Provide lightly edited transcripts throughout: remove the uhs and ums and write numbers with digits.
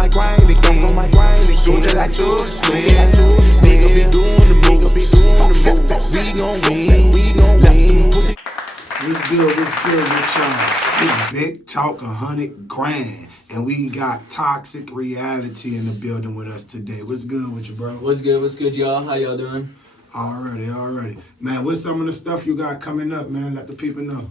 my grind again. Soon as I touch slam, nigga be doing the moves. Fuck that, we gon' win. Left them pussy. What's good with y'all? It's Big Talk 100 grand. And we got Toxic Reality in the building with us today. What's good with you, bro? What's good, y'all? How y'all doing? Alrighty. Man, what's some of the stuff you got coming up, man? Let the people know.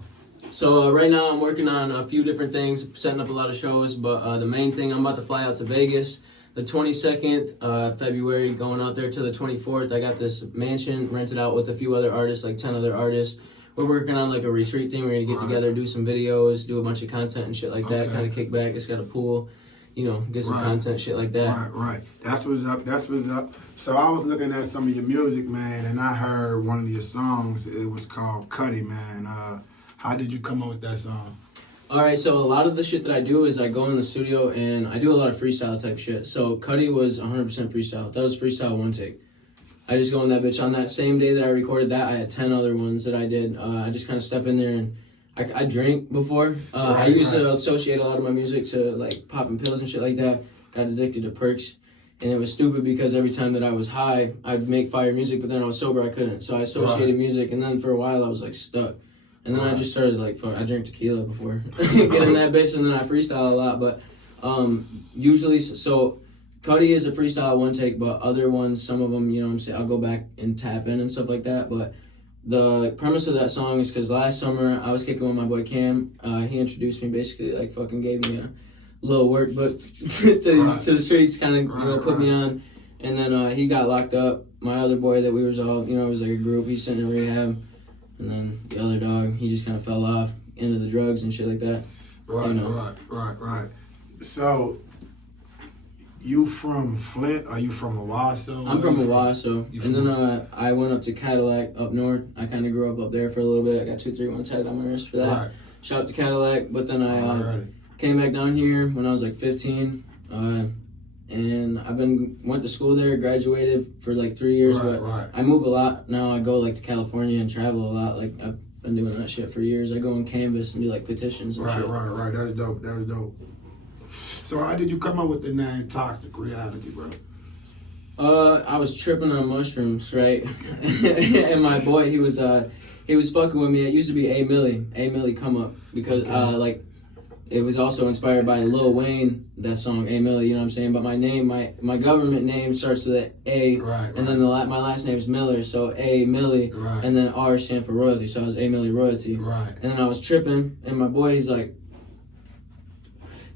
So right now I'm working on a few different things, setting up a lot of shows, but the main thing, I'm about to fly out to Vegas the 22nd February, going out there to the 24th. I got this mansion rented out with a few other artists, like 10 other artists. We're working on like a retreat thing. We're going to get together, do some videos, do a bunch of content and shit like that, kind of kick back. It's got a pool, get some content, shit like that. Right. That's what's up. So I was looking at some of your music, man, and I heard one of your songs. It was called Cuddy, man. How did you come up with that song? All right, so a lot of the shit that I do is I go in the studio and I do a lot of freestyle type shit. So Cuddy was 100% freestyle. That was freestyle one take. I just go in that bitch. On that same day that I recorded that, I had 10 other ones that I did. I just kind of step in there and I drank before. I used to associate a lot of my music to like popping pills and shit like that. Got addicted to perks. And it was stupid because every time that I was high, I'd make fire music, but then I was sober, I couldn't. So I associated music, and then for a while I was like stuck. And then I just started like, I drank tequila before getting that bitch, and then I freestyle a lot. But usually, so Cuddy is a freestyle one take, but other ones, some of them, I'll go back and tap in and stuff like that. But the premise of that song is because last summer I was kicking with my boy Cam. He introduced me, basically, like fucking gave me a little workbook to the streets, kind of put me on. And then he got locked up. My other boy that we was all, it was like a group, he's sitting in rehab. And then the other dog, he just kind of fell off into the drugs and shit like that. Right. So, you from Flint? Are you from Owasso? I'm from Owasso. And then I went up to Cadillac up north. I kind of grew up there for a little bit. I got 231 tatted on my wrist for that. Right. Shout out to Cadillac. But then I came back down here when I was like 15. And went to school there, graduated for like 3 years, I move a lot now. I go like to California and travel a lot. Like I've been doing that shit for years. I go and canvas and do like petitions and shit. Right. That's dope. So how did you come up with the name Toxic Reality, bro? I was tripping on mushrooms, right? And my boy, he was fucking with me. It used to be A Millie come up because it was also inspired by Lil Wayne, that song, A Millie, you know what I'm saying? But my name, my government name starts with an A, and then my last name is Miller, so A Millie, and then R stand for royalty, so I was A Millie Royalty. Right. And then I was tripping, and my boy, he's like,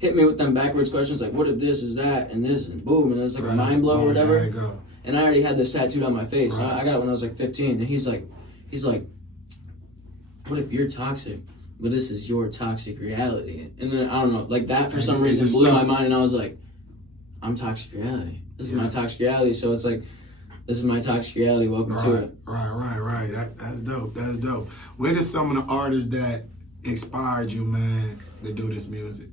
hit me with them backwards questions, like, what if this is that, and this, and boom, and it's like a mind blow or whatever. There you go. And I already had this tattooed on my face. I got it when I was like 15, and he's like, what if you're toxic? But this is your toxic reality. And then, I don't know, like that for some reason blew my mind, and I was like, I'm toxic reality. This is my toxic reality, so it's like, this is my toxic reality, welcome to it. Right. That's dope. What are some of the artists that inspired you, man, to do this music?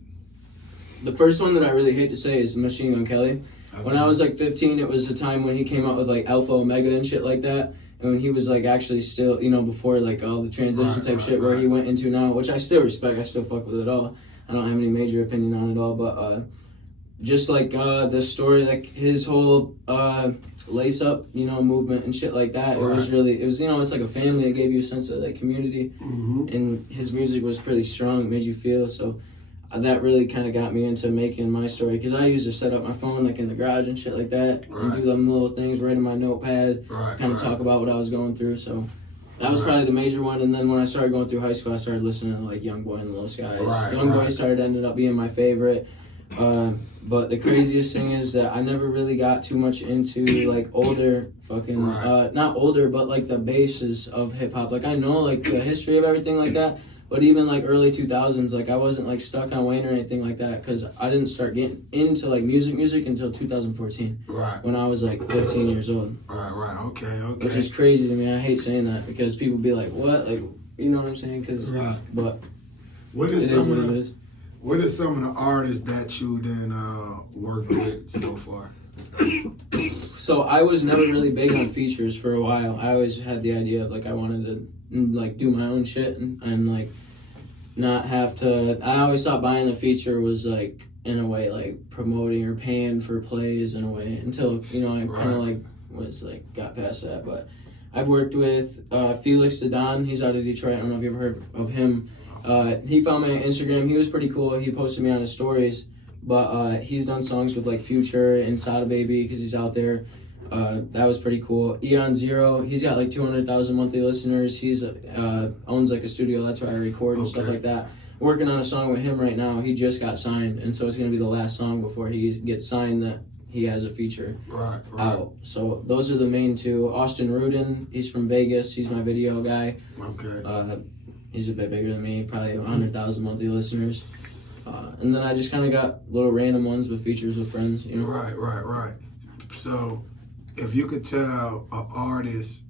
The first one that I really hate to say is Machine Gun Kelly. Okay. When I was like 15, it was the time when he came out with like Alpha Omega and shit like that. And when he was like actually still, before like all the transition type shit where he went into now, which I still respect, I still fuck with it all. I don't have any major opinion on it all, but just like the story, like his whole lace up, movement and shit like that. It was it's like a family. It gave you a sense of like community, and his music was pretty strong. It made you feel so. That really kind of got me into making my story, because I used to set up my phone like in the garage and shit like that, and do them little things, write in my notepad, kind of talk about what I was going through. So that was probably the major one. And then when I started going through high school, I started listening to like Young Boy and Lil Skies. Young Boy ended up being my favorite. But the craziest thing is that I never really got too much into like older fucking not older, but like the basis of hip hop. Like I know like the history of everything like that. But even like early 2000s, like I wasn't like stuck on Wayne or anything like that, because I didn't start getting into like music until 2014. When I was like 15 years old. Okay. Which is crazy to me. I hate saying that because people be like, what? Like, you know what I'm saying? But what is what are some of the artists that you then worked with so far? So I was never really big on features for a while. I always had the idea of like I wanted to like do my own shit and like not have to. I always thought buying a feature was like, in a way, like promoting or paying for plays in a way, until, you know, I kind of like was like got past that. But I've worked with Felix the Don. He's out of Detroit. I don't know if you've ever heard of him. He found me on Instagram. He was pretty cool. He posted me on his stories. But he's done songs with like Future and Sada Baby because he's out there. That was pretty cool. Eon Zero, he's got like 200,000 monthly listeners. He's owns like a studio. That's where I record and stuff like that. Working on a song with him right now. He just got signed, and so it's gonna be the last song before he gets signed that he has a feature out. So those are the main two. Austin Rudin, he's from Vegas. He's my video guy. Okay. He's a bit bigger than me, probably 100,000 monthly listeners. And then I just kind of got little random ones with features with friends, you know. Right. So, if you could tell an artist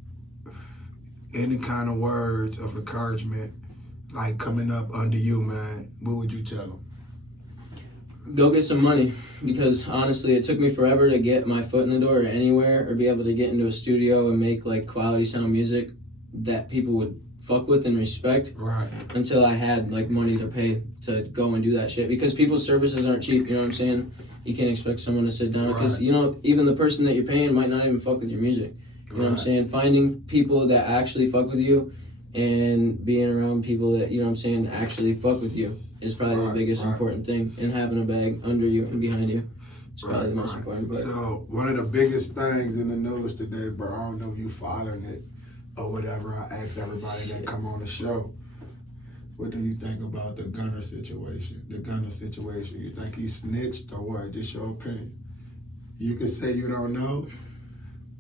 any kind of words of encouragement, like coming up under you, man, what would you tell them? Go get some money, because honestly, it took me forever to get my foot in the door or anywhere, or be able to get into a studio and make like quality sound music that people would fuck with and respect, until I had like money to pay to go and do that shit, because people's services aren't cheap, you know what I'm saying? You can't expect someone to sit down, because you know, even the person that you're paying might not even fuck with your music, you know what I'm saying? Finding people that actually fuck with you and being around people that, you know what I'm saying, actually fuck with you is probably the biggest important thing, and having a bag under you and behind you is probably the most important part. So one of the biggest things in the news today, bro, I don't know if you following it or whatever, I ask everybody that come on the show, what do you think about the Gunna situation? You think he snitched or what? Just your opinion. You can say you don't know.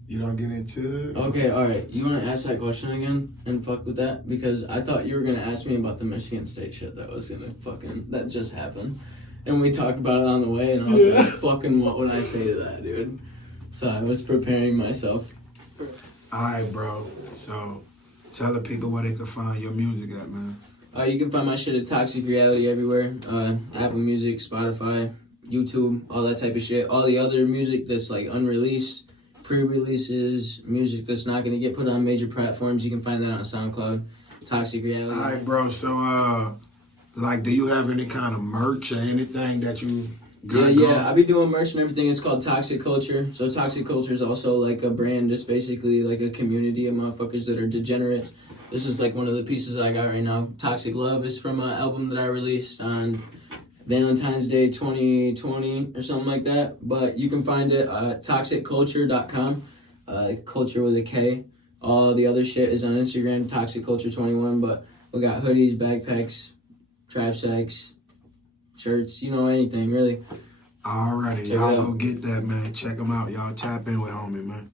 You don't get into it. Okay, all right. You want to ask that question again and fuck with that? Because I thought you were going to ask me about the Michigan State shit that just happened. And we talked about it on the way, and I was like, fucking what would I say to that, dude? So I was preparing myself. All right, bro. So tell the people where they can find your music at, man. You can find my shit at Toxic Reality everywhere. Apple Music, Spotify, YouTube, all that type of shit. All the other music that's like unreleased, pre-releases, music that's not going to get put on major platforms, you can find that on SoundCloud. Toxic Reality. All right, bro. So, like, do you have any kind of merch or anything that you got going? I be doing merch and everything. It's called Toxic Culture. So Toxic Culture is also like a brand. It's basically like a community of motherfuckers that are degenerates. This is like one of the pieces I got right now. Toxic Love is from an album that I released on Valentine's Day 2020 or something like that. But you can find it at toxicculture.com. Culture with a K. All the other shit is on Instagram, Toxic Culture 21. But we got hoodies, backpacks, trap sacks, shirts, you know, anything really. Alrighty, y'all go get that, man. Check them out. Y'all tap in with homie, man.